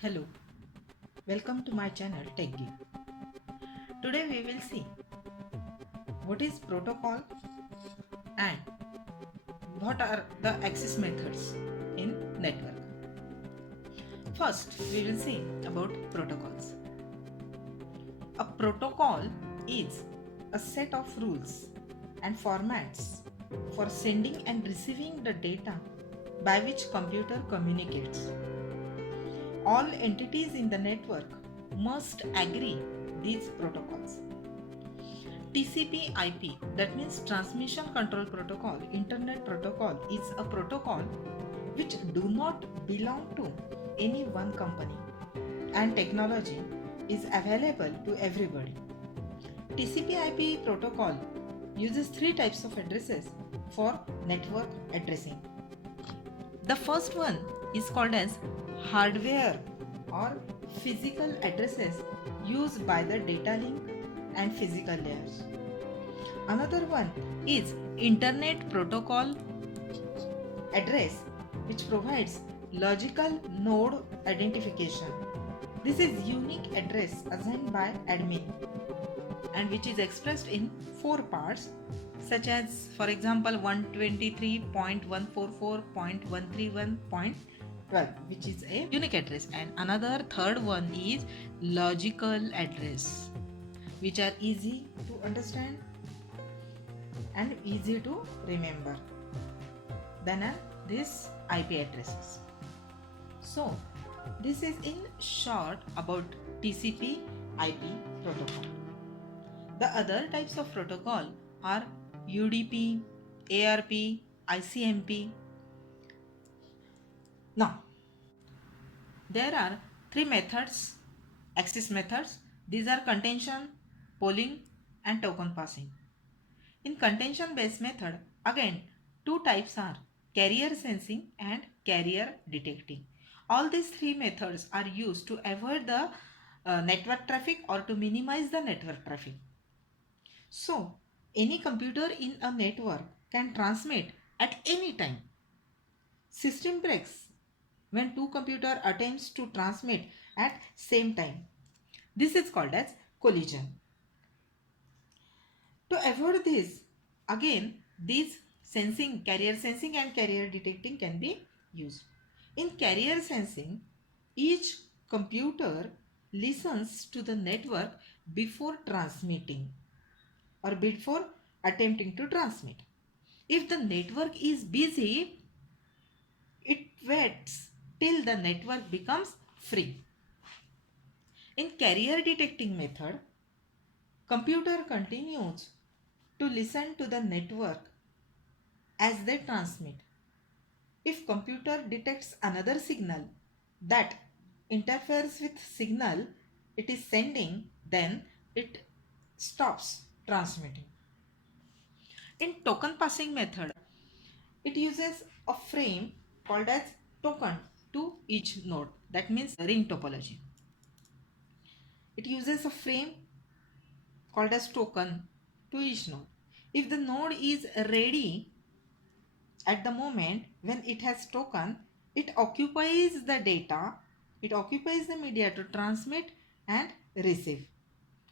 Hello, welcome to my channel TechGeek. Today we will see what is protocol and what are the access methods in network. First, we will see about protocols. A protocol is a set of rules and formats for sending and receiving the data by which computer communicates. All entities in the network must agree these protocols. TCP/IP, that means Transmission Control Protocol, Internet Protocol, is a protocol which do not belong to any one company and technology is available to everybody. TCP/IP protocol uses three types of addresses for network addressing. The first one is called as hardware or physical addresses used by the data link and physical layers. Another one is Internet Protocol address, which provides logical node identification. This is unique address assigned by admin and which is expressed in four parts, such as, for example, 123.144.131.12, which is a unique address, and another third one is logical address, which are easy to understand and easy to remember than these IP addresses. So this is in short about TCP IP protocol. The other types of protocol are UDP, ARP, ICMP. Now, there are three methods, access methods. These are contention, polling, and token passing. In contention based method, again, two types are carrier sensing and carrier detecting. All these three methods are used to avoid the network traffic or to minimize the network traffic. So, any computer in a network can transmit at any time. System breaks when two computer attempts to transmit at same time. This is called as collision. To avoid this, again, these sensing, carrier sensing and carrier detecting can be used. In carrier sensing, each computer listens to the network before transmitting or before attempting to transmit. If the network is busy, it waits till the network becomes free. In carrier detecting method, computer continues to listen to the network as they transmit. If computer detects another signal that interferes with signal it is sending, then it stops transmitting. In token passing method, it uses a frame called as token to each node. That means ring topology. It uses a frame called as token to each node. If the node is ready at the moment when it has token, it occupies the data, it occupies the media to transmit and receive.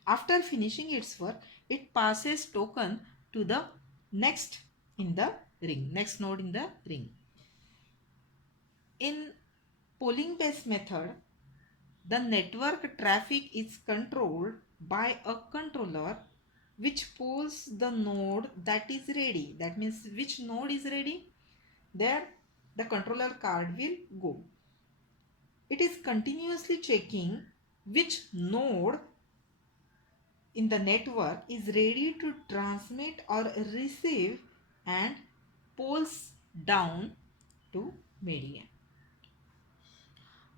After finishing its work, it passes token to the next in the ring, next node in the ring. In polling based method, the network traffic is controlled by a controller which polls the node that is ready. That means which node is ready, there the controller card will go. It is continuously checking which node in the network is ready to transmit or receive and polls down to media.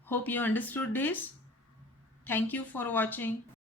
Hope you understood this. Thank you for watching.